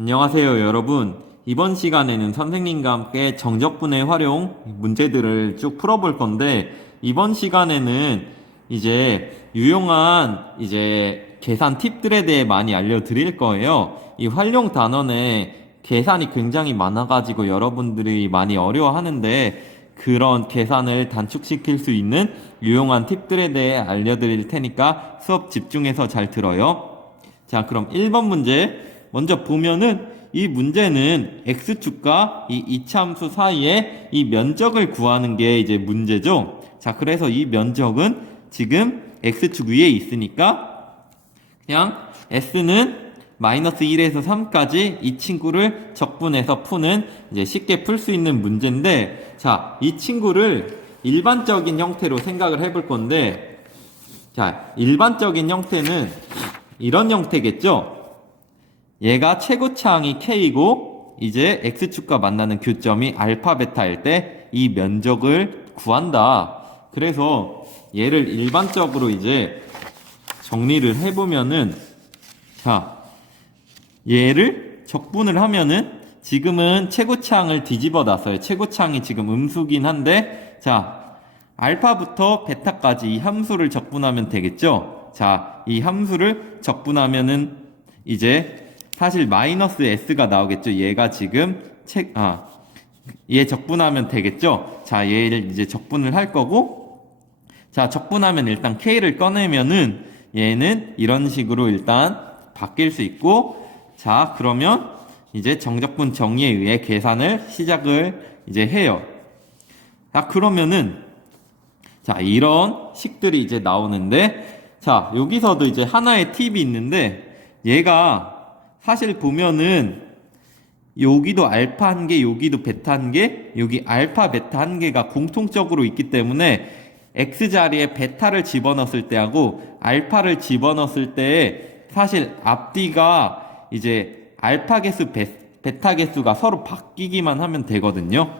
안녕하세요, 여러분. 이번 시간에는 선생님과 함께 정적분의 활용 문제들을 쭉 풀어볼 건데, 이번 시간에는 유용한 계산 팁들에 대해 많이 알려드릴 거예요. 이 활용 단원에 계산이 굉장히 많아가지고 여러분들이 많이 어려워하는데, 그런 계산을 단축시킬 수 있는 유용한 팁들에 대해 알려드릴 테니까 수업 집중해서 잘 들어요. 자, 그럼 1번 문제 먼저 보면은, 이 문제는 x축과 이 이차함수 사이에 이 면적을 구하는 게 문제죠. 자, 그래서 이 면적은 지금 x축 위에 있으니까 그냥 s는 마이너스 1에서 3까지 이 친구를 적분해서 푸는 쉽게 풀 수 있는 문제인데, 자, 이 친구를 일반적인 형태로 생각을 해볼 건데, 자, 일반적인 형태는 이런 형태겠죠. 얘가 최고차항이 k이고 x축과 만나는 교점이 알파 베타일 때 이 면적을 구한다. 그래서 얘를 일반적으로 정리를 해보면은, 자, 얘를 적분을 하면은 지금은 최고차항을 뒤집어 놨어요. 최고차항이 지금 음수긴 한데, 자, 알파부터 베타까지 이 함수를 적분하면 되겠죠. 자, 이 함수를 적분하면은 사실 마이너스 s가 나오겠죠. 얘가 지금 얘 적분하면 되겠죠. 자, 얘를 적분을 할 거고, 자, 적분하면 일단 k를 꺼내면은 얘는 이런 식으로 일단 바뀔 수 있고, 자, 그러면 정적분 정의에 의해 계산을 시작을 해요. 자, 그러면은, 자, 이런 식들이 나오는데, 자, 여기서도 하나의 팁이 있는데, 얘가 사실 보면은 여기도 알파 한 개, 여기도 베타 한 개, 여기 알파, 베타 한 개가 공통적으로 있기 때문에 x 자리에 베타를 집어넣었을 때하고 알파를 집어넣었을 때에 사실 앞뒤가 알파 개수, 베타 개수가 서로 바뀌기만 하면 되거든요.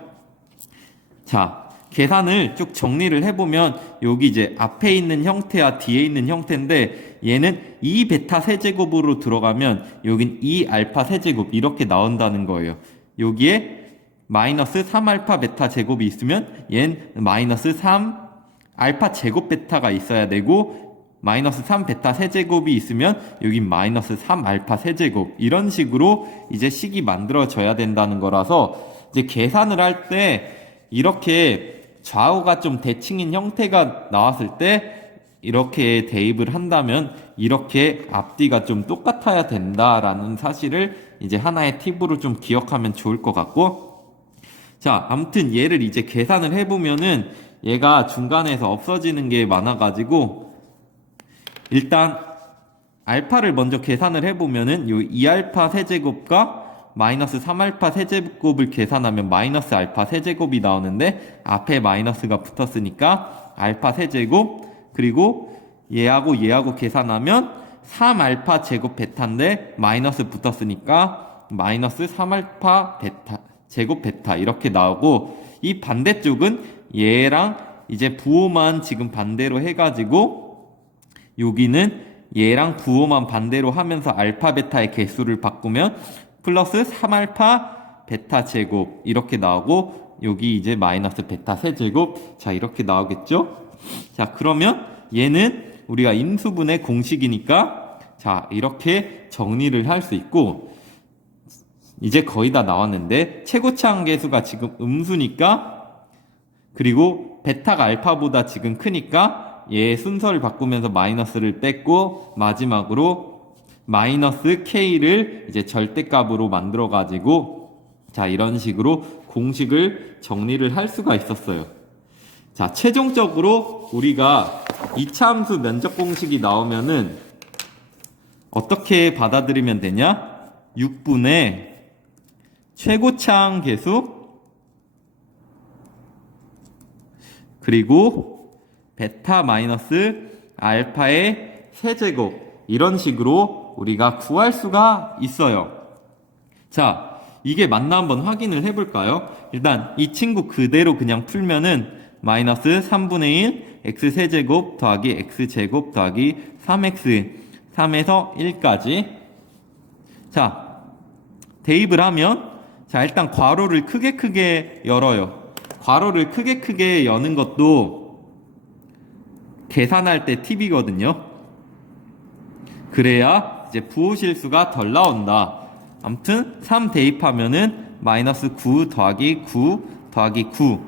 자, 계산을 쭉 정리를 해보면 여기 앞에 있는 형태와 뒤에 있는 형태인데, 얘는 2베타 세제곱으로 들어가면 여긴 2알파 세제곱 이렇게 나온다는 거예요. 여기에 마이너스 3알파 베타 제곱이 있으면 얘는 마이너스 3알파 제곱 베타가 있어야 되고, 마이너스 3베타 세제곱이 있으면 여긴 마이너스 3알파 세제곱, 이런 식으로 식이 만들어져야 된다는 거라서 계산을 할 때 이렇게 좌우가 좀 대칭인 형태가 나왔을 때 이렇게 대입을 한다면 이렇게 앞뒤가 좀 똑같아야 된다라는 사실을 하나의 팁으로 좀 기억하면 좋을 것 같고, 자, 아무튼 얘를 계산을 해보면은 얘가 중간에서 없어지는 게 많아가지고, 일단 알파를 먼저 계산을 해보면은 요 2알파 세제곱과 마이너스 3알파 세제곱을 계산하면 마이너스 알파 세제곱이 나오는데, 앞에 마이너스가 붙었으니까 알파 세제곱, 그리고 얘하고 계산하면 3알파 제곱 베타인데 마이너스 붙었으니까 마이너스 3알파 베타 제곱 베타 이렇게 나오고, 이 반대쪽은 얘랑 부호만 지금 반대로 해가지고 여기는 얘랑 부호만 반대로 하면서 알파 베타의 개수를 바꾸면 플러스 3알파 베타 제곱 이렇게 나오고, 여기 마이너스 베타 세제곱, 자, 이렇게 나오겠죠. 자, 그러면 얘는 우리가 인수분해 공식이니까, 자, 이렇게 정리를 할 수 있고, 거의 다 나왔는데 최고차항 계수가 지금 음수니까, 그리고 베타가 알파보다 지금 크니까 얘 순서를 바꾸면서 마이너스를 뺐고, 마지막으로 마이너스 k를 절대값으로 만들어 가지고, 자, 이런 식으로 공식을 정리를 할 수가 있었어요. 자, 최종적으로 우리가 이차함수 면적 공식이 나오면은 어떻게 받아들이면 되냐? 6분의 최고차항 계수 그리고 베타 마이너스 알파의 세제곱, 이런 식으로 우리가 구할 수가 있어요. 자, 이게 맞나 한번 확인을 해볼까요? 일단 이 친구 그대로 그냥 풀면은 마이너스 3분의 1 x세제곱 더하기 x제곱 더하기 3x 3에서 1까지. 자, 대입을 하면, 자, 일단 괄호를 크게 열어요. 괄호를 크게 여는 것도 계산할 때 팁이거든요. 그래야 이제 부호실수가 덜 나온다. 아무튼 3 대입하면은 마이너스 9 더하기 9 더하기 9.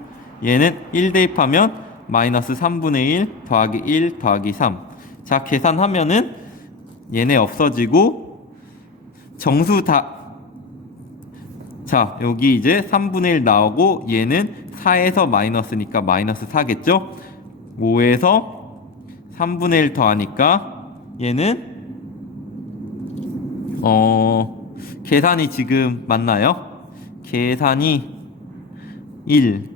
얘는 1 대입하면 마이너스 3분의 1 더하기 1 더하기 3. 자, 계산하면은 얘네 없어지고 정수 다, 자, 여기 이제 3분의 1 나오고 얘는 4에서 마이너스니까 마이너스 4겠죠? 5에서 3분의 1 더하니까 얘는 계산이 지금 맞나요? 계산이 1.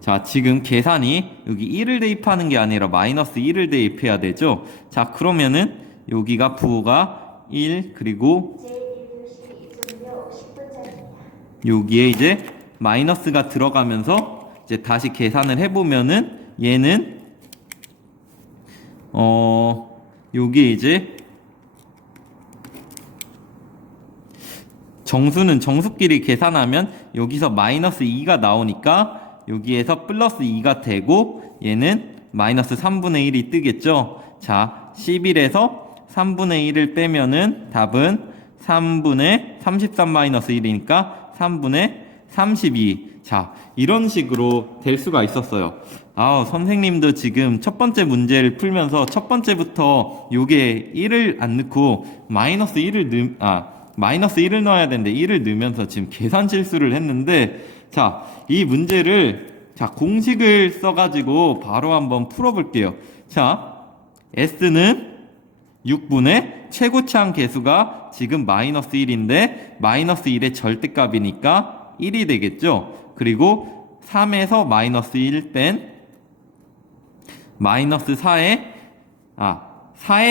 자, 지금 계산이 여기 1을 대입하는 게 아니라 마이너스 1을 대입해야 되죠? 자, 그러면은 여기가 부호가 1 그리고 여기에 이제 마이너스가 들어가면서 이제 다시 계산을 해보면은 얘는 여기에 이제 정수는 정수끼리 계산하면 여기서 마이너스 2가 나오니까 여기에서 플러스 2가 되고 얘는 마이너스 3분의 1이 뜨겠죠. 자, 11에서 3분의 1을 빼면은 답은 3분의 33 마이너스 1이니까 3분의 32. 자, 이런 식으로 될 수가 있었어요. 선생님도 지금 첫 번째 문제를 풀면서 첫 번째부터 요게 1을 안 넣고 마이너스 1을 넣어야 되는데 1을 넣으면서 지금 계산 실수를 했는데, 자, 이 문제를, 자, 공식을 써가지고 바로 한번 풀어볼게요. 자, S는 6분의 최고차항 계수가 지금 마이너스 1인데 마이너스 1의 절대값이니까 1이 되겠죠. 그리고 3에서 마이너스 1 뺀 마이너스 4의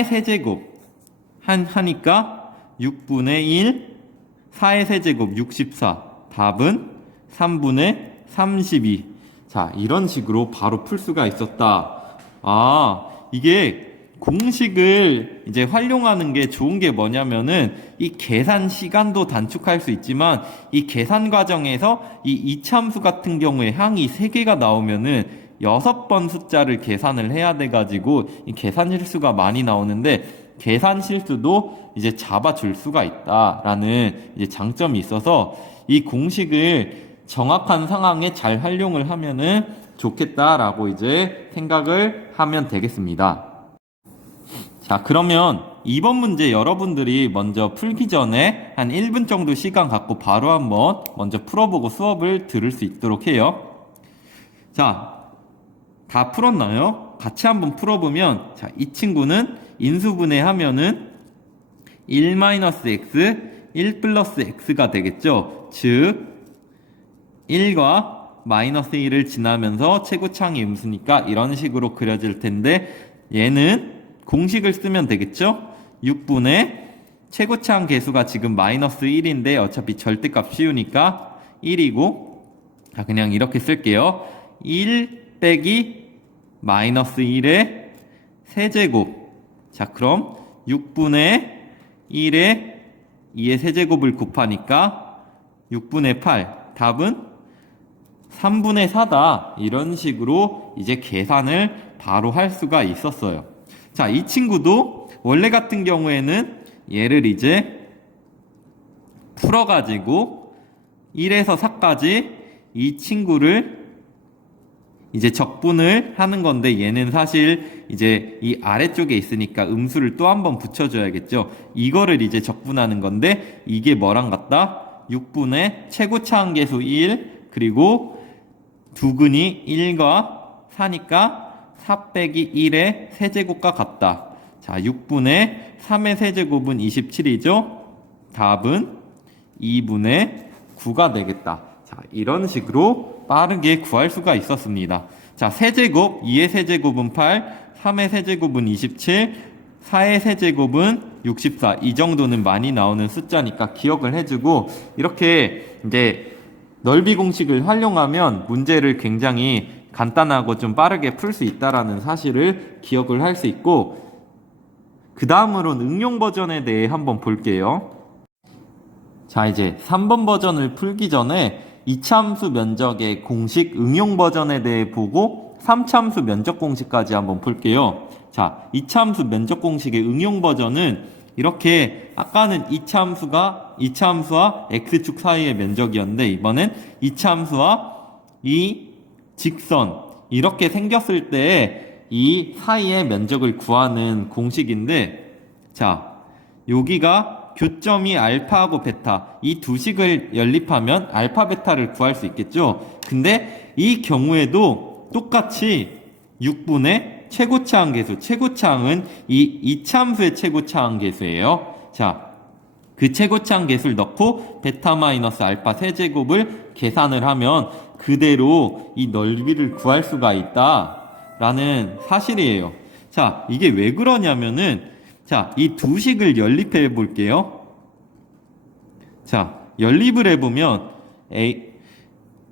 세제곱 하니까 6분의 1 4의 세제곱 64. 답은 3분의 32. 자, 이런 식으로 바로 풀 수가 있었다. 이게 공식을 이제 활용하는 게 좋은 게 뭐냐면은 이 계산 시간도 단축할 수 있지만 이 계산 과정에서 이 이차함수 같은 경우에 항이 3개가 나오면은 6번 숫자를 계산을 해야 돼가지고 이 계산 실수가 많이 나오는데 계산 실수도 이제 잡아줄 수가 있다라는 이제 장점이 있어서 이 공식을 정확한 상황에 잘 활용을 하면은 좋겠다라고 이제 생각을 하면 되겠습니다. 자, 그러면 이번 문제 여러분들이 먼저 풀기 전에 한 1분 정도 시간 갖고 바로 한번 먼저 풀어보고 수업을 들을 수 있도록 해요. 자, 다 풀었나요? 같이 한번 풀어보면, 자, 이 친구는 인수분해 하면은 1-x, 1 플러스 x가 되겠죠. 즉 1과 마이너스 1을 지나면서 최고차항이 음수니까 이런 식으로 그려질 텐데 얘는 공식을 쓰면 되겠죠? 6분의 최고차항 계수가 지금 마이너스 1인데 어차피 절대값 씌우니까 1이고, 자, 그냥 이렇게 쓸게요. 1 빼기 마이너스 1의 세제곱. 자, 그럼 6분의 1에 2의 세제곱을 곱하니까 6분의 8. 답은 3분의 4다. 이런 식으로 이제 계산을 바로 할 수가 있었어요. 자, 이 친구도 원래 같은 경우에는 얘를 이제 풀어가지고 1에서 4까지 이 친구를 이제 적분을 하는 건데 얘는 사실 이제 이 아래쪽에 있으니까 음수를 또 한번 붙여줘야겠죠. 이거를 이제 적분하는 건데 이게 뭐랑 같다? 6분의 최고차항계수 1 그리고 두근이 1과 4니까 4 빼기 1의 세제곱과 같다. 자, 6분의 3의 세제곱은 27이죠. 답은 2분의 9가 되겠다. 자, 이런 식으로 빠르게 구할 수가 있었습니다. 자, 세제곱, 2의 세제곱은 8, 3의 세제곱은 27, 4의 세제곱은 64. 이 정도는 많이 나오는 숫자니까 기억을 해주고, 이렇게 이제 넓이 공식을 활용하면 문제를 굉장히 간단하고 좀 빠르게 풀 수 있다라는 사실을 기억을 할 수 있고, 그 다음으로는 응용 버전에 대해 한번 볼게요. 자, 이제 3번 버전을 풀기 전에 이차함수 면적의 공식 응용 버전에 대해 보고 3차함수 면적 공식까지 한번 풀게요. 자, 이차함수 면적 공식의 응용 버전은 이렇게, 아까는 이차함수와 x축 사이의 면적이었는데, 이번엔 이차함수와 이 직선 이렇게 생겼을 때 이 사이의 면적을 구하는 공식인데, 자, 여기가 교점이 알파하고 베타, 이 두 식을 연립하면 알파 베타를 구할 수 있겠죠. 근데 이 경우에도 똑같이 6분의 최고차항 계수, 최고차항은 이 이차함수의 최고차항 계수예요. 자, 그 최고차항 계수를 넣고 베타 마이너스 알파 세제곱을 계산을 하면 그대로 이 넓이를 구할 수가 있다라는 사실이에요. 자, 이게 왜 그러냐면은, 자, 이 두 식을 연립해 볼게요. 자, 연립을 해보면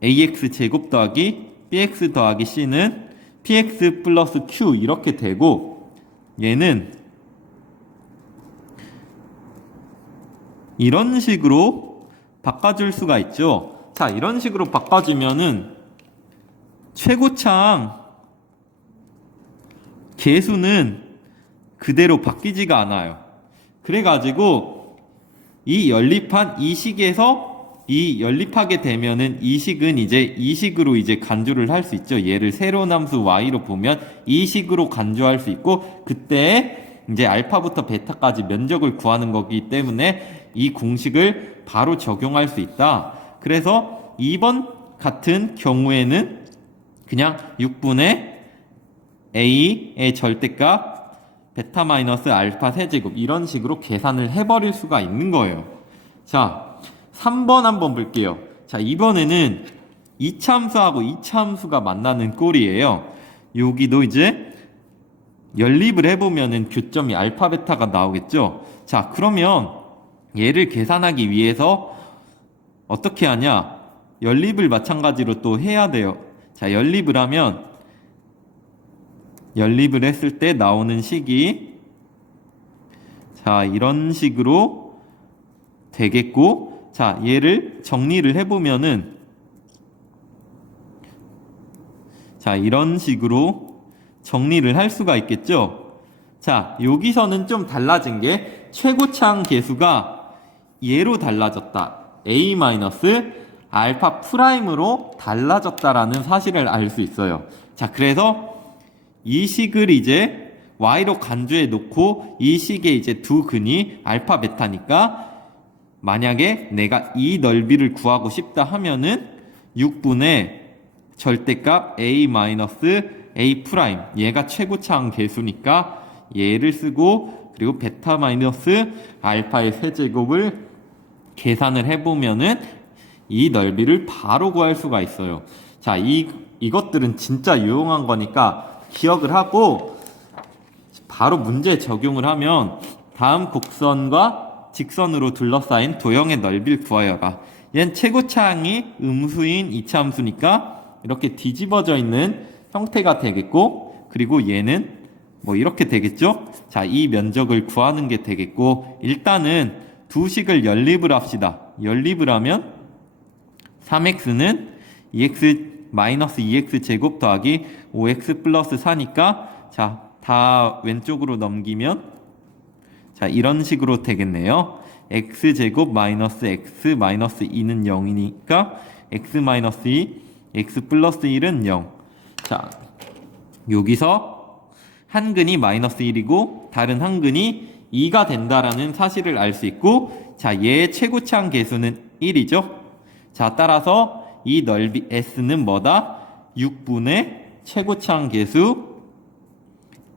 ax 제곱 더하기 bx 더하기 c는 px 플러스 q 이렇게 되고, 얘는 이런 식으로 바꿔줄 수가 있죠. 자, 이런 식으로 바꿔주면은 최고차항 계수는 그대로 바뀌지가 않아요. 그래가지고 이 연립한 이 식에서 이 연립하게 되면은 이 식은 이제 이 식으로 이제 간주를 할 수 있죠. 얘를 새로운 함수 y로 보면 이 식으로 간주할 수 있고, 그때 이제 알파부터 베타까지 면적을 구하는 거기 때문에 이 공식을 바로 적용할 수 있다. 그래서 2번 같은 경우에는 그냥 6분의 a의 절대값 베타 마이너스 알파 세제곱 이런 식으로 계산을 해버릴 수가 있는 거예요. 자, 3번 한번 볼게요. 자, 이번에는 이차함수하고 이차함수가 만나는 꼴이에요. 여기도 이제 연립을 해보면은 교점이 알파 베타가 나오겠죠. 자, 그러면 얘를 계산하기 위해서 어떻게 하냐? 연립을 마찬가지로 또 해야 돼요. 자, 연립을 하면, 연립을 했을 때 나오는 식이, 자, 이런 식으로 되겠고, 자, 얘를 정리를 해보면은, 자, 이런 식으로 정리를 할 수가 있겠죠. 자, 여기서는 좀 달라진 게 최고차항 계수가 얘로 달라졌다. a 마이너스 알파 프라임으로 달라졌다라는 사실을 알 수 있어요. 자, 그래서 이 식을 이제 y로 간주해 놓고 이 식의 이제 두 근이 알파 베타니까, 만약에 내가 이 넓이를 구하고 싶다 하면은 6분의 절대값 a 마이너스 a 프라임, 얘가 최고차항 계수니까 얘를 쓰고, 그리고 베타 마이너스 알파의 세제곱을 계산을 해보면은 이 넓이를 바로 구할 수가 있어요. 자, 이것들은 진짜 유용한 거니까 기억을 하고 바로 문제 적용을 하면, 다음 곡선과 직선으로 둘러싸인 도형의 넓이를 구하여라. 얘는 최고차항이 음수인 이차함수니까 이렇게 뒤집어져 있는 형태가 되겠고, 그리고 얘는 뭐 이렇게 되겠죠? 자, 이 면적을 구하는 게 되겠고, 일단은 두 식을 연립을 합시다. 연립을 하면 3x는 2x 마이너스 2x 제곱 더하기 5x 플러스 4니까, 자, 다 왼쪽으로 넘기면, 자, 이런 식으로 되겠네요. x 제곱 마이너스 x 마이너스 2는 0이니까 x 마이너스 2, x 플러스 1은 0. 자, 여기서 한 근이 마이너스 1이고 다른 한 근이 2가 된다라는 사실을 알 수 있고, 자, 얘의 최고차항 계수는 1이죠. 자, 따라서 이 넓이 S는 뭐다? 6분의 최고차항 계수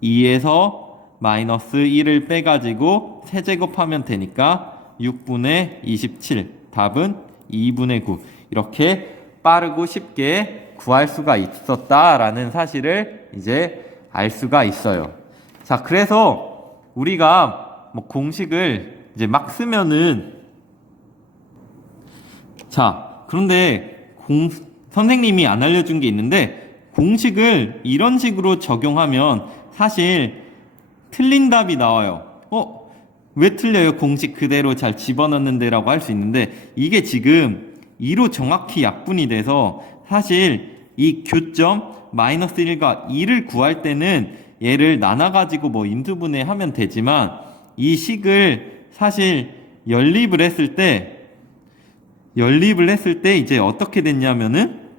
2에서 마이너스 1을 빼가지고 세제곱하면 되니까 6분의 27, 답은 2분의 9. 이렇게 빠르고 쉽게 구할 수가 있었다라는 사실을 이제 알 수가 있어요. 자, 그래서 우리가 뭐 공식을 이제 막 쓰면은, 자, 그런데 선생님이 안 알려준 게 있는데, 공식을 이런 식으로 적용하면 사실 틀린 답이 나와요. 왜 틀려요? 공식 그대로 잘 집어넣는데 라고 할 수 있는데, 이게 지금 2로 정확히 약분이 돼서 사실 이 교점 마이너스 1과 2를 구할 때는 얘를 나눠가지고 뭐 인수분해 하면 되지만, 이 식을 사실 연립을 했을 때 이제 어떻게 됐냐면은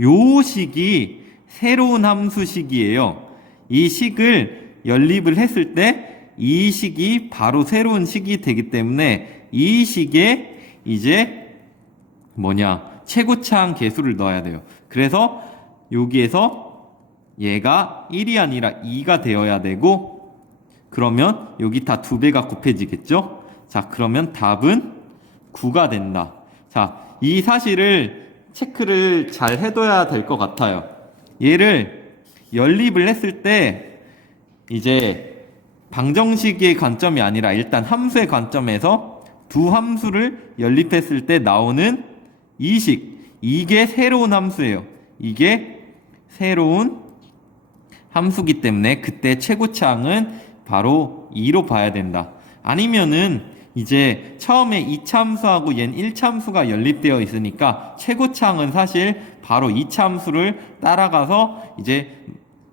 요 식이 새로운 함수식이에요. 이 식을 연립을 했을 때 이 식이 바로 새로운 식이 되기 때문에 이 식에 이제 최고차항 계수를 넣어야 돼요. 그래서 여기에서 얘가 1이 아니라 2가 되어야 되고, 그러면 여기 다 2배가 곱해지겠죠? 자, 그러면 답은 9가 된다. 자, 이 사실을 체크를 잘 해둬야 될 것 같아요. 얘를 연립을 했을 때 이제 방정식의 관점이 아니라 일단 함수의 관점에서 두 함수를 연립했을 때 나오는 이 식, 이게 새로운 함수예요. 이게 새로운 함수기 때문에 그때 최고차항은 바로 2로 봐야 된다. 아니면은 이제 처음에 2차 함수하고 얜 1차 함수가 연립되어 있으니까 최고차항은 사실 바로 2차 함수를 따라가서 이제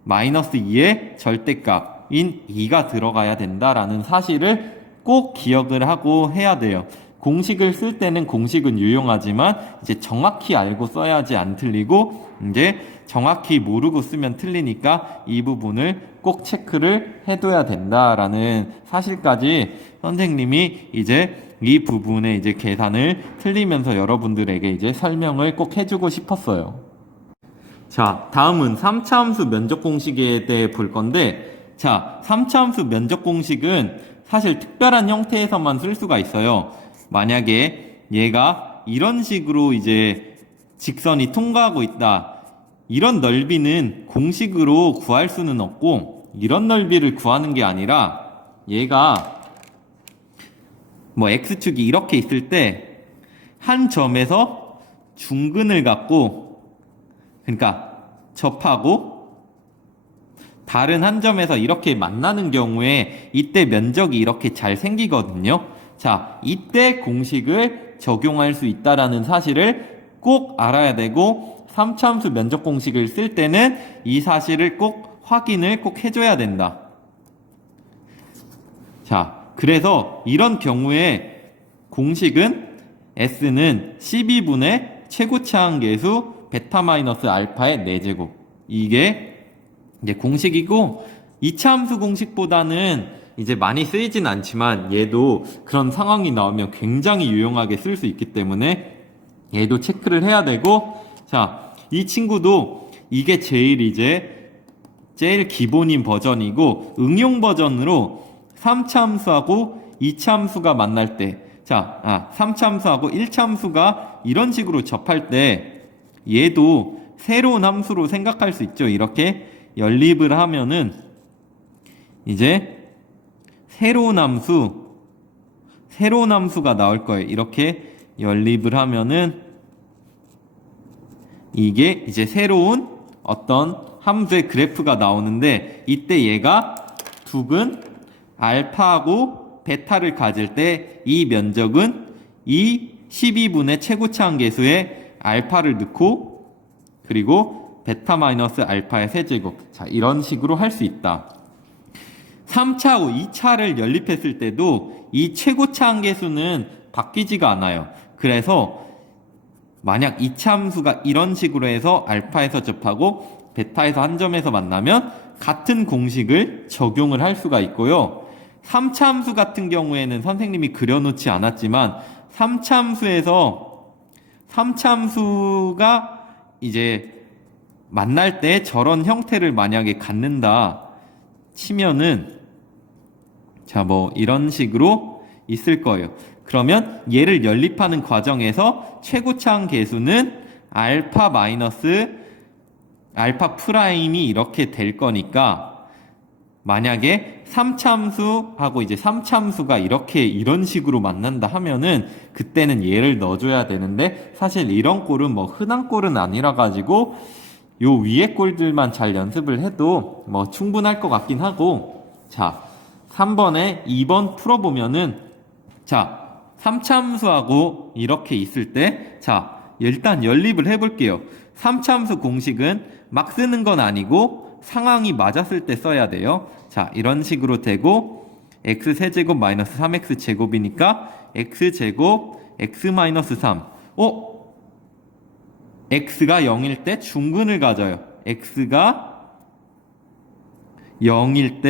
마이너스 2의 절대값인 2가 들어가야 된다라는 사실을 꼭 기억을 하고 해야 돼요. 공식을 쓸 때는 공식은 유용하지만 이제 정확히 알고 써야지 안 틀리고, 이제 정확히 모르고 쓰면 틀리니까 이 부분을 꼭 체크를 해둬야 된다라는 사실까지 선생님이 이제 이 부분에 이제 계산을 틀리면서 여러분들에게 이제 설명을 꼭 해주고 싶었어요. 자, 다음은 3차 함수 면적 공식에 대해 볼 건데, 자, 3차 함수 면적 공식은 사실 특별한 형태에서만 쓸 수가 있어요. 만약에 얘가 이런 식으로 이제 직선이 통과하고 있다. 이런 넓이는 공식으로 구할 수는 없고, 이런 넓이를 구하는 게 아니라 얘가 x축이 이렇게 있을 때 한 점에서 중근을 갖고, 그러니까 접하고 다른 한 점에서 이렇게 만나는 경우에 이때 면적이 이렇게 잘 생기거든요. 자, 이때 공식을 적용할 수 있다라는 사실을 꼭 알아야 되고, 3차 함수 면적 공식을 쓸 때는 이 사실을 꼭 확인을 꼭 해줘야 된다. 자, 그래서 이런 경우에 공식은 S는 12분의 최고차항 계수 베타 마이너스 알파의 4제곱. 이게 이제 공식이고, 2차 함수 공식보다는 이제 많이 쓰이진 않지만 얘도 그런 상황이 나오면 굉장히 유용하게 쓸 수 있기 때문에 얘도 체크를 해야 되고, 자, 이 친구도 이게 제일 기본인 버전이고, 응용 버전으로 3차 함수하고 2차 함수가 만날 때, 3차 함수하고 1차 함수가 이런 식으로 접할 때 얘도 새로운 함수로 생각할 수 있죠. 이렇게 연립을 하면은 이제 새로운 함수가 나올 거예요. 이렇게 연립을 하면은 이게 이제 새로운 어떤 함수의 그래프가 나오는데, 이때 얘가 두근 알파하고 베타를 가질 때 이 면적은 이 12분의 최고차항 계수에 알파를 넣고, 그리고 베타 마이너스 알파의 세제곱. 자, 이런 식으로 할 수 있다. 3차하고 2차를 연립했을 때도 이 최고차항 계수는 바뀌지가 않아요. 그래서 만약 2차 함수가 이런 식으로 해서 알파에서 접하고 베타에서 한 점에서 만나면 같은 공식을 적용을 할 수가 있고요. 3차 함수 같은 경우에는 선생님이 그려놓지 않았지만 3차 함수가 이제 만날 때 저런 형태를 만약에 갖는다 치면은, 자, 이런 식으로 있을 거예요. 그러면 얘를 연립하는 과정에서 최고차항 계수는 알파 마이너스 알파 프라임이 이렇게 될 거니까, 만약에 3차 함수하고 이제 3차 함수가 이런 식으로 만난다 하면은 그때는 얘를 넣어줘야 되는데, 사실 이런 꼴은 흔한 꼴은 아니라 가지고 요 위에 꼴들만 잘 연습을 해도 뭐 충분할 것 같긴 하고, 자, 3번에 2번 풀어보면은, 자, 3차함수하고 이렇게 있을 때, 자, 일단 연립을 해볼게요. 3차함수 공식은 막 쓰는 건 아니고 상황이 맞았을 때 써야 돼요. 자, 이런 식으로 되고, x세제곱 마이너스 3x제곱이니까 x제곱 x 마이너스 3. x가 0일 때 중근을 가져요. x가 0일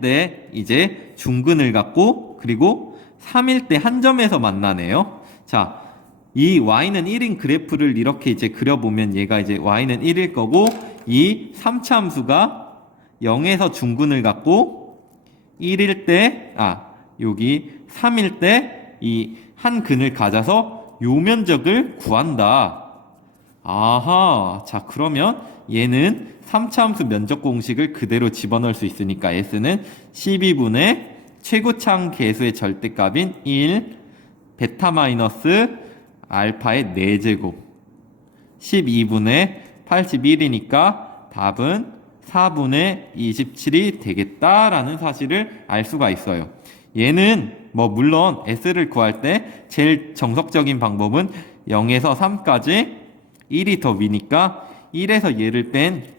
때 이제 중근을 갖고, 그리고 3일 때 한 점에서 만나네요. 자, 이 y는 1인 그래프를 이렇게 이제 그려보면 얘가 이제 y는 1일 거고, 이 3차 함수가 0에서 중근을 갖고 1일 때, 여기 3일 때 이 한 근을 가져서 요 면적을 구한다. 아하, 자, 그러면 얘는 3차 함수 면적 공식을 그대로 집어넣을 수 있으니까 S는 12분의 최고차항 계수의 절대값인 1 베타 마이너스 알파의 4제곱 12분의 81이니까 답은 4분의 27이 되겠다라는 사실을 알 수가 있어요. 얘는 뭐 물론 S를 구할 때 제일 정석적인 방법은 0에서 3까지 1이 더 위니까 1에서 얘를 뺀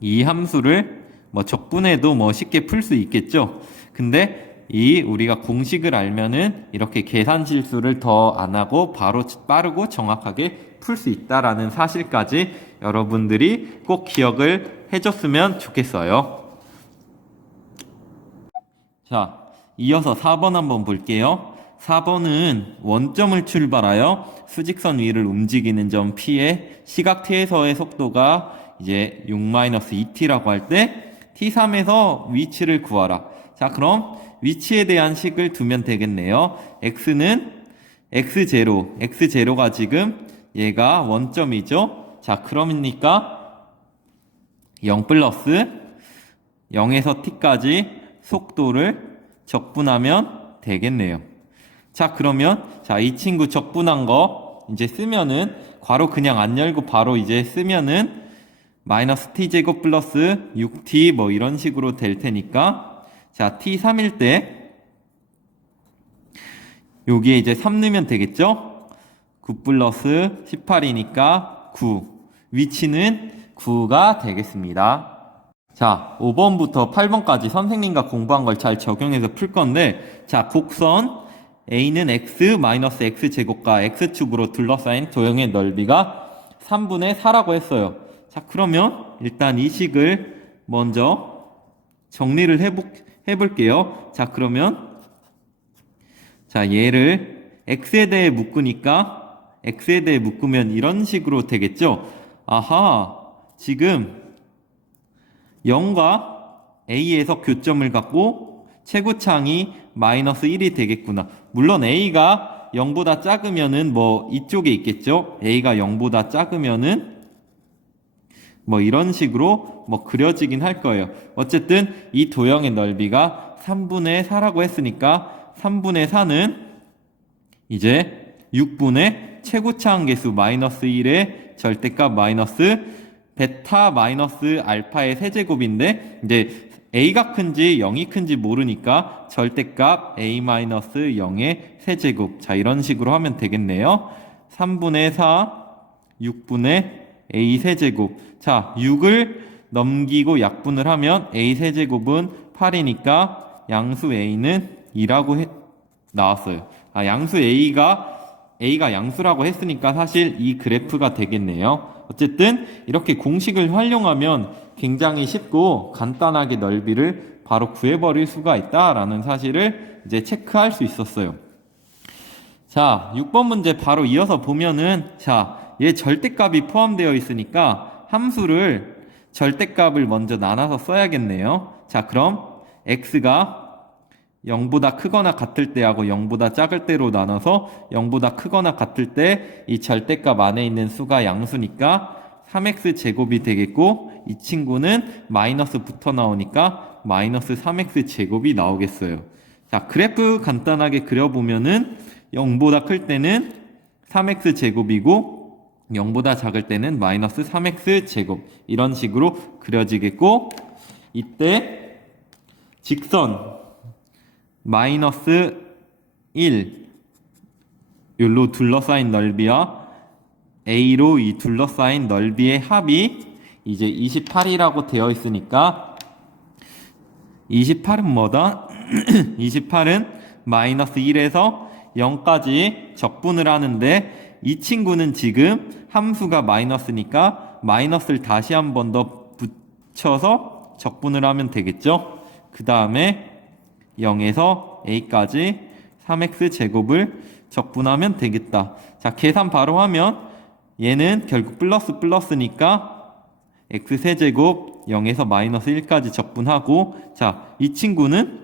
이 함수를 뭐 적분해도 뭐 쉽게 풀 수 있겠죠. 근데 이 우리가 공식을 알면은 이렇게 계산 실수를 더 안 하고 바로 빠르고 정확하게 풀 수 있다라는 사실까지 여러분들이 꼭 기억을 해줬으면 좋겠어요. 자, 이어서 4번 한번 볼게요. 4번은 원점을 출발하여 수직선 위를 움직이는 점 P의 시각 T에서의 속도가 이제 6-2t라고 할 때 T3에서 위치를 구하라. 자, 그럼 위치에 대한 식을 두면 되겠네요. x는 x0가 지금 얘가 원점이죠. 자, 그러니까 0 플러스 0에서 t까지 속도를 적분하면 되겠네요. 자, 그러면 이 친구 적분한 거 이제 쓰면은 괄호 그냥 안 열고 바로 이제 쓰면은 마이너스 t제곱 플러스 6t 뭐 이런 식으로 될 테니까, 자, t3일 때 여기에 이제 3 넣으면 되겠죠? 9 플러스 18이니까 9. 위치는 9가 되겠습니다. 자, 5번부터 8번까지 선생님과 공부한 걸 잘 적용해서 풀 건데, 자, 곡선 A는 x 마이너스 x제곱과 x축으로 둘러싸인 도형의 넓이가 3분의 4라고 했어요. 자, 그러면 일단 이 식을 먼저 정리를 해볼게요. 자, 그러면 자, 얘를 x에 대해 묶으니까 x에 대해 묶으면 이런 식으로 되겠죠? 아하, 지금 0과 a에서 교점을 갖고 최고차항이 마이너스 1이 되겠구나. 물론 a가 0보다 작으면은 뭐 이쪽에 있겠죠? a가 0보다 작으면은 뭐 이런 식으로 뭐 그려지긴 할 거예요. 어쨌든 이 도형의 넓이가 3분의 4라고 했으니까 3분의 4는 이제 6분의 최고차항 계수 마이너스 1의 절대값 마이너스 베타 마이너스 알파의 세제곱인데, 이제 a가 큰지 0이 큰지 모르니까 절대값 a 마이너스 0의 세제곱. 자, 이런 식으로 하면 되겠네요. 3분의 4 6분의 a 세제곱. 자, 6을 넘기고 약분을 하면 a 세제곱은 8이니까 양수 a는 2라고 나왔어요. 양수 a가 양수라고 했으니까 사실 이 그래프가 되겠네요. 어쨌든 이렇게 공식을 활용하면 굉장히 쉽고 간단하게 넓이를 바로 구해버릴 수가 있다라는 사실을 이제 체크할 수 있었어요. 자, 6번 문제 바로 이어서 보면은, 자, 얘 절대값이 포함되어 있으니까 함수를 절대값을 먼저 나눠서 써야겠네요. 자, 그럼 x가 0보다 크거나 같을 때하고 0보다 작을 때로 나눠서 0보다 크거나 같을 때 이 절대값 안에 있는 수가 양수니까 3x 제곱이 되겠고, 이 친구는 마이너스 붙어 나오니까 마이너스 3x 제곱이 나오겠어요. 자, 그래프 간단하게 그려보면은 0보다 클 때는 3x 제곱이고 0보다 작을 때는 마이너스 3x 제곱 이런 식으로 그려지겠고 이때 직선 마이너스 1 율로 둘러싸인 넓이와 A로 이 둘러싸인 넓이의 합이 이제 28이라고 되어 있으니까 28은 뭐다? 28은 마이너스 1에서 0까지 적분을 하는데 이 친구는 지금 함수가 마이너스니까 마이너스를 다시 한 번 더 붙여서 적분을 하면 되겠죠? 그 다음에 0에서 a까지 3x 제곱을 적분하면 되겠다. 자, 계산 바로 하면 얘는 결국 플러스니까 x 세제곱 0에서 마이너스 1까지 적분하고 이 친구는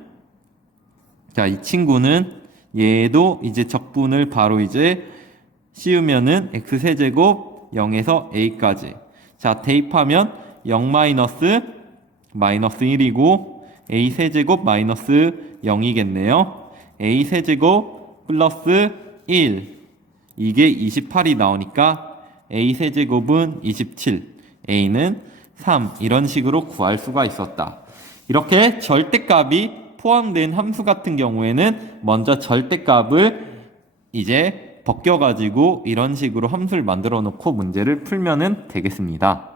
얘도 이제 적분을 바로 이제 씌우면은 x 세제곱 0에서 a까지 대입하면 0 마이너스 1이고 a 세제곱 마이너스 0이겠네요. a 세제곱 플러스 1 이게 28이 나오니까 a 세제곱은 27 a는 3 이런 식으로 구할 수가 있었다. 이렇게 절대값이 포함된 함수 같은 경우에는 먼저 절대값을 이제 벗겨가지고 이런 식으로 함수를 만들어 놓고 문제를 풀면은 되겠습니다.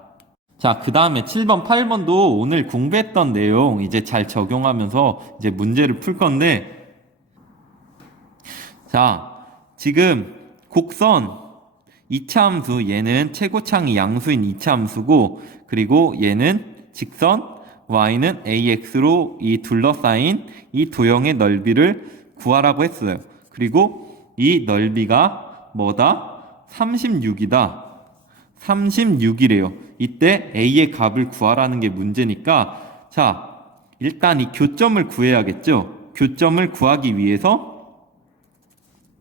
자, 그 다음에 7번, 8번도 오늘 공부했던 내용 이제 잘 적용하면서 이제 문제를 풀 건데, 자, 지금 곡선 2차 함수, 얘는 최고창이 양수인 2차 함수고, 그리고 얘는 직선, y는 ax로 이 둘러싸인 이 도형의 넓이를 구하라고 했어요. 그리고 이 넓이가 뭐다? 36이다. 36이래요. 이때 a의 값을 구하라는 게 문제니까, 자, 일단 이 교점을 구해야겠죠? 교점을 구하기 위해서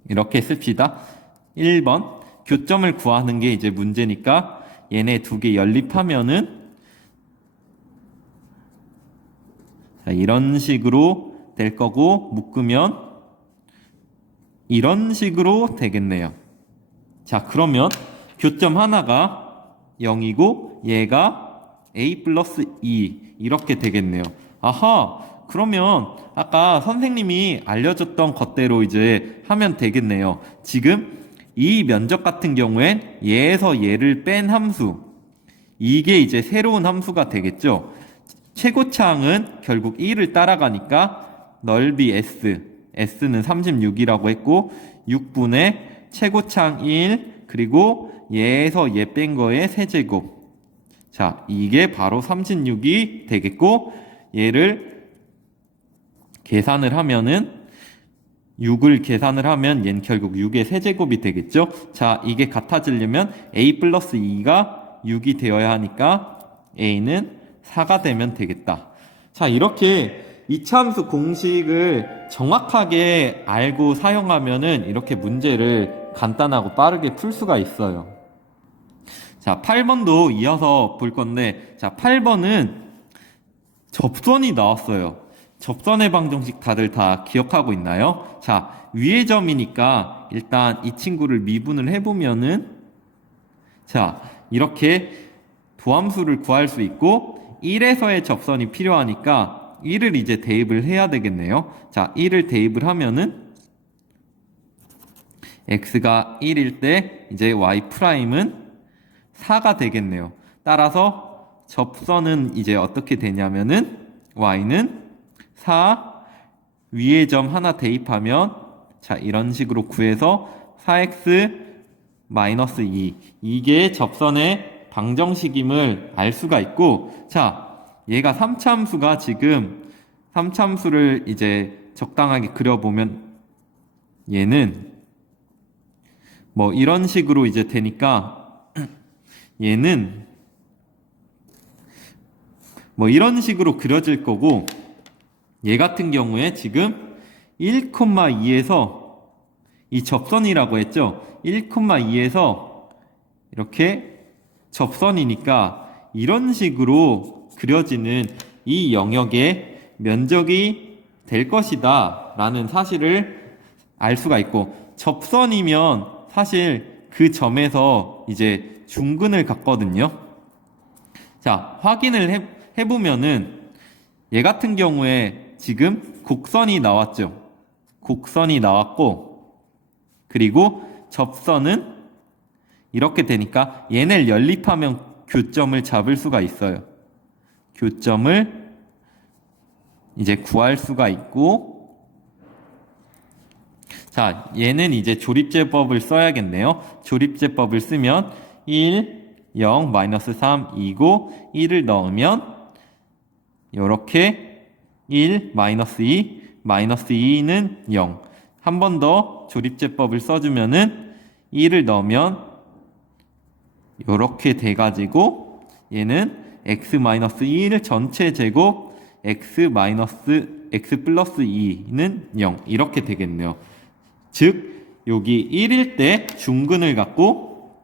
이렇게 씁시다. 1번 교점을 구하는 게 이제 문제니까 얘네 두 개 연립하면은 이런 식으로 될 거고 묶으면 이런 식으로 되겠네요. 자, 그러면 교점 하나가 0이고 얘가 a 플러스 2 이렇게 되겠네요. 아하, 그러면 아까 선생님이 알려줬던 것대로 이제 하면 되겠네요. 지금 이 면적 같은 경우엔 얘에서 얘를 뺀 함수, 이게 이제 새로운 함수가 되겠죠. 최고창은 결국 1을 따라가니까 넓이 s는 36이라고 했고 6분의 최고창 1 그리고 얘에서 얘 뺀 거의 세제곱. 자, 이게 바로 36이 되겠고 얘를 계산을 하면은 6을 계산을 하면 얘는 결국 6의 세제곱이 되겠죠. 자, 이게 같아지려면 a 플러스 2가 6이 되어야 하니까 a는 4가 되면 되겠다. 자, 이렇게 이차함수 공식을 정확하게 알고 사용하면은 이렇게 문제를 간단하고 빠르게 풀 수가 있어요. 자, 8번도 이어서 볼 건데, 자, 8번은 접선이 나왔어요. 접선의 방정식 다들 다 기억하고 있나요? 자, 위의 점이니까 일단 이 친구를 미분을 해보면은, 자, 이렇게 도함수를 구할 수 있고 1에서의 접선이 필요하니까 1을 이제 대입을 해야 되겠네요. 자, 1을 대입을 하면은 x가 1일 때 이제 y''은 4가 되겠네요. 따라서 접선은 이제 어떻게 되냐면은 y는 4 위의 점 하나 대입하면 자, 이런 식으로 구해서 4x 마이너스 2 이게 접선의 방정식임을 알 수가 있고, 자, 얘가 3차 함수가 지금 3차 함수를 이제 적당하게 그려보면 얘는 뭐 이런 식으로 이제 되니까 얘는 뭐 이런 식으로 그려질 거고, 얘 같은 경우에 지금 1,2에서 이 접선이라고 했죠. 1,2에서 이렇게 접선이니까 이런 식으로 그려지는 이 영역의 면적이 될 것이다 라는 사실을 알 수가 있고, 접선이면 사실 그 점에서 이제 중근을 갖거든요. 자, 확인을 해보면은 얘 같은 경우에 지금 곡선이 나왔죠. 곡선이 나왔고, 그리고 접선은 이렇게 되니까 얘네를 연립하면 교점을 잡을 수가 있어요. 교점을 이제 구할 수가 있고, 자, 얘는 이제 조립제법을 써야겠네요. 조립제법을 쓰면 1, 0, 마이너스 3, 2고 1을 넣으면 이렇게 1, 마이너스 2, 마이너스 2는 0. 한 번 더 조립제법을 써주면은 1을 넣으면 이렇게 돼가지고 얘는 x-1 전체 제곱 x 플러스 2는 0 이렇게 되겠네요. 즉 여기 1일 때 중근을 갖고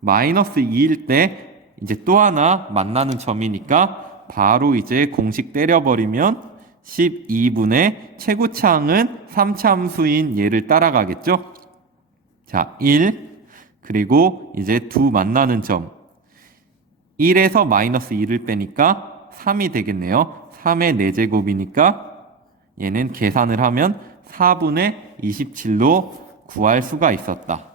마이너스 2일 때 이제 또 하나 만나는 점이니까 바로 이제 공식 때려버리면 12분의 최고차항은 3차함수인 얘를 따라가겠죠. 자, 1 그리고 이제 두 만나는 점 1에서 마이너스 2를 빼니까 3이 되겠네요. 3의 4제곱이니까 얘는 계산을 하면 4분의 27로 구할 수가 있었다.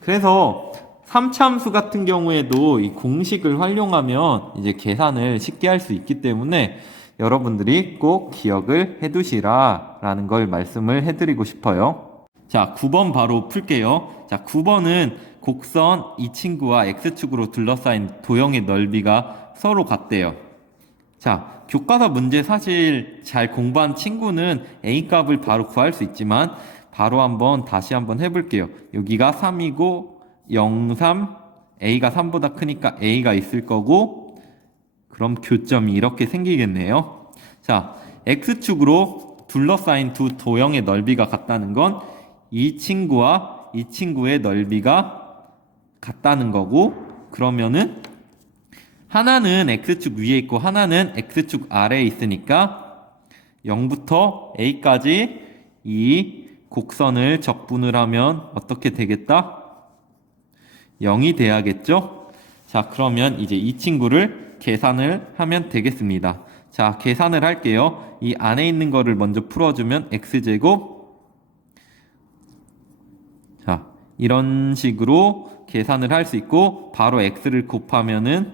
그래서 3차함수 같은 경우에도 이 공식을 활용하면 이제 계산을 쉽게 할 수 있기 때문에 여러분들이 꼭 기억을 해두시라 라는 걸 말씀을 해드리고 싶어요. 자, 9번 바로 풀게요. 자, 9번은 곡선 이 친구와 X축으로 둘러싸인 도형의 넓이가 서로 같대요. 자, 교과서 문제 사실 잘 공부한 친구는 A 값을 바로 구할 수 있지만 바로 다시 한번 해볼게요. 여기가 3이고 0, 3, A가 3보다 크니까 A가 있을 거고 그럼 교점이 이렇게 생기겠네요. 자, X축으로 둘러싸인 두 도형의 넓이가 같다는 건 이 친구와 이 친구의 넓이가 같다는 거고 그러면은 하나는 X축 위에 있고 하나는 X축 아래에 있으니까 0부터 A까지 이 곡선을 적분을 하면 어떻게 되겠다? 0이 돼야겠죠? 자, 그러면 이제 이 친구를 계산을 하면 되겠습니다. 자, 계산을 할게요. 이 안에 있는 거를 먼저 풀어주면 X제곱. 자, 이런 식으로 계산을 할 수 있고 바로 X를 곱하면은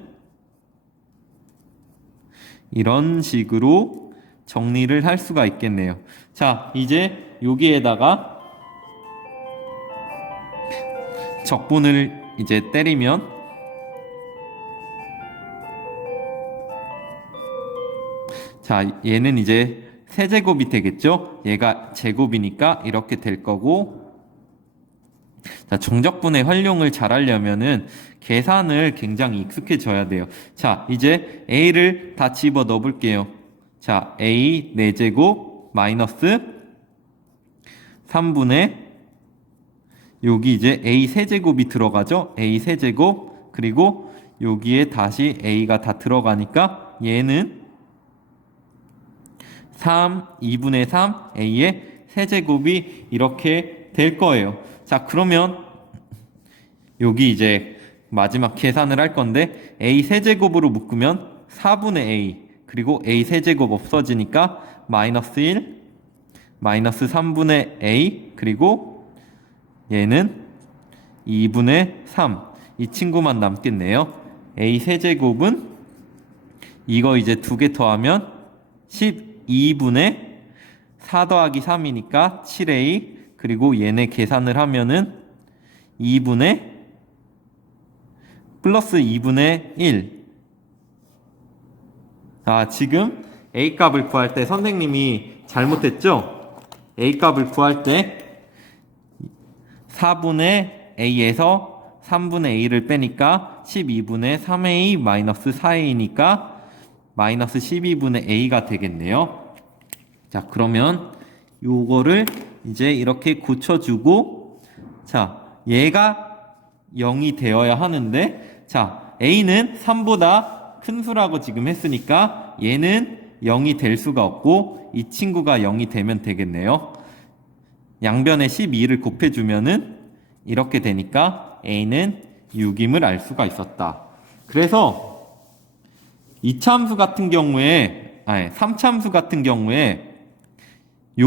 이런 식으로 정리를 할 수가 있겠네요. 자, 이제 여기에다가 적분을 이제 때리면 자, 얘는 이제 세제곱이 되겠죠? 얘가 제곱이니까 이렇게 될 거고 자, 정적분의 활용을 잘 하려면은 계산을 굉장히 익숙해져야 돼요. 자, 이제 A를 다 집어 넣어 볼게요. 자, A 4제곱 마이너스 3분의 여기 이제 A 세제곱이 들어가죠? A 세제곱 그리고 여기에 다시 A가 다 들어가니까 얘는 2분의 3 A의 세제곱이 이렇게 될 거예요. 자, 그러면 여기 이제 마지막 계산을 할 건데 A 세제곱으로 묶으면 4분의 A 그리고 A 세제곱 없어지니까 마이너스 1 마이너스 3분의 A 그리고 얘는 2분의 3 이 친구만 남겠네요. A 세제곱은 이거 이제 두 개 더하면 12분의 4 더하기 3이니까 7A 그리고 얘네 계산을 하면은 2분의 플러스 2분의 1. 아, 지금 A 값을 구할 때 선생님이 잘못했죠? A 값을 구할 때 4분의 A에서 3분의 A를 빼니까 12분의 3A 마이너스 4A니까 마이너스 12분의 A가 되겠네요. 자, 그러면 요거를 이제 이렇게 고쳐주고 자, 얘가 0이 되어야 하는데 자, A는 3보다 큰 수라고 지금 했으니까 얘는 0이 될 수가 없고 이 친구가 0이 되면 되겠네요. 양변에 12를 곱해주면은 이렇게 되니까 a는 6임을 알 수가 있었다. 그래서 이차함수 같은 경우에, 3차함수 같은 경우에 요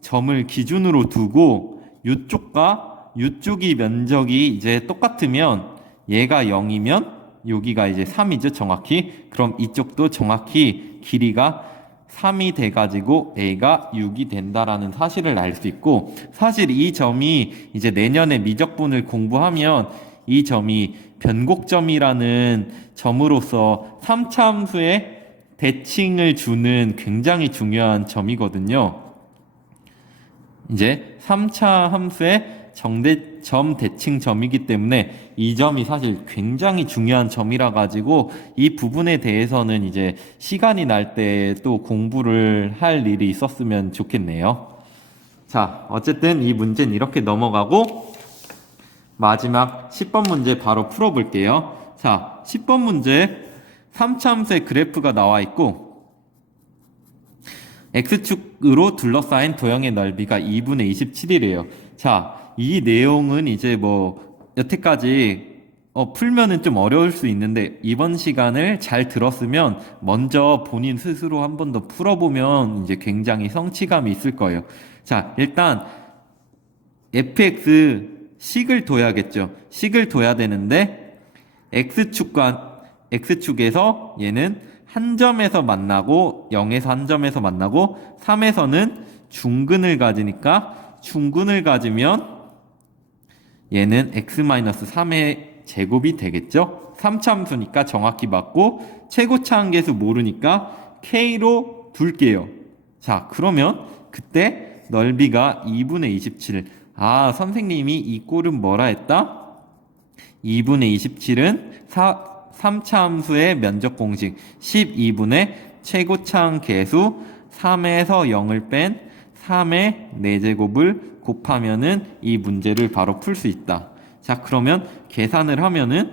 점을 기준으로 두고 요쪽과 요쪽이 면적이 이제 똑같으면 얘가 0이면 여기가 이제 3이죠, 정확히. 그럼 이쪽도 정확히 길이가 3이 돼가지고 a가 6이 된다라는 사실을 알 수 있고, 사실 이 점이 이제 내년에 미적분을 공부하면 이 점이 변곡점이라는 점으로서 3차 함수의 대칭을 주는 굉장히 중요한 점이거든요. 이제 3차 함수의 점 대칭 점이기 때문에 이 점이 사실 굉장히 중요한 점이라 가지고 이 부분에 대해서는 이제 시간이 날 때 또 공부를 할 일이 있었으면 좋겠네요. 자, 어쨌든 이 문제는 이렇게 넘어가고 마지막 10번 문제 바로 풀어볼게요. 자, 10번 문제 3차 함수의 그래프가 나와 있고 X축으로 둘러싸인 도형의 넓이가 2분의 27이래요. 자, 이 내용은 이제 뭐 여태까지 풀면은 좀 어려울 수 있는데 이번 시간을 잘 들었으면 먼저 본인 스스로 한 번 더 풀어보면 이제 굉장히 성취감이 있을 거예요. 자, 일단 fx 식을 둬야겠죠. 식을 둬야 되는데 x축에서 얘는 한 점에서 만나고 0에서 한 점에서 만나고 3에서는 중근을 가지니까 중근을 가지면 얘는 x-3의 제곱이 되겠죠. 3차 함수니까 정확히 맞고 최고차 한계수 모르니까 k로 둘게요. 자, 그러면 그때 넓이가 2분의 27. 선생님이 이 꼴은 뭐라 했다? 2분의 27은 3차 함수의 면적 공식 12분의 최고차항 계수 3에서 0을 뺀 3의 4제곱을 곱하면은 이 문제를 바로 풀 수 있다. 자, 그러면 계산을 하면은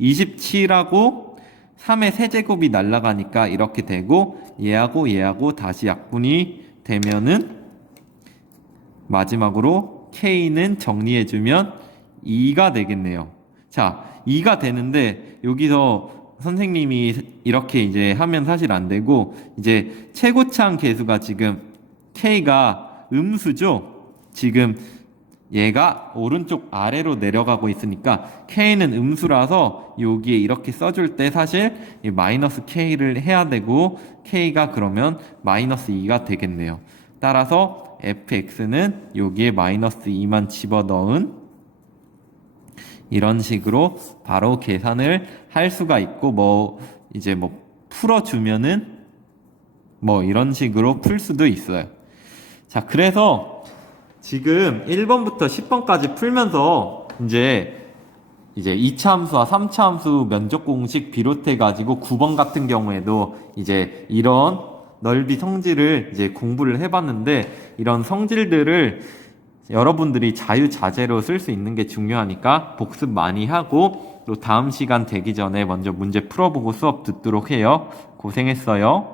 27하고 3의 세제곱이 날아가니까 이렇게 되고 얘하고 다시 약분이 되면은 마지막으로 k는 정리해주면 2가 되겠네요. 자, 2가 되는데 여기서 선생님이 이렇게 이제 하면 사실 안 되고 이제 최고차항 계수가 지금 k가 음수죠. 지금 얘가 오른쪽 아래로 내려가고 있으니까 k는 음수라서 여기에 이렇게 써줄 때 사실 마이너스 k를 해야 되고 k가 그러면 마이너스 2가 되겠네요. 따라서 fx는 여기에 마이너스 2만 집어넣은 이런 식으로 바로 계산을 할 수가 있고 이제 풀어주면은 이런 식으로 풀 수도 있어요. 자, 그래서 지금 1번부터 10번까지 풀면서 이제 2차 함수와 3차 함수 면적 공식 비롯해 가지고 9번 같은 경우에도 이제 이런 넓이 성질을 이제 공부를 해봤는데 이런 성질들을 여러분들이 자유자재로 쓸 수 있는 게 중요하니까 복습 많이 하고 또 다음 시간 되기 전에 먼저 문제 풀어보고 수업 듣도록 해요. 고생했어요.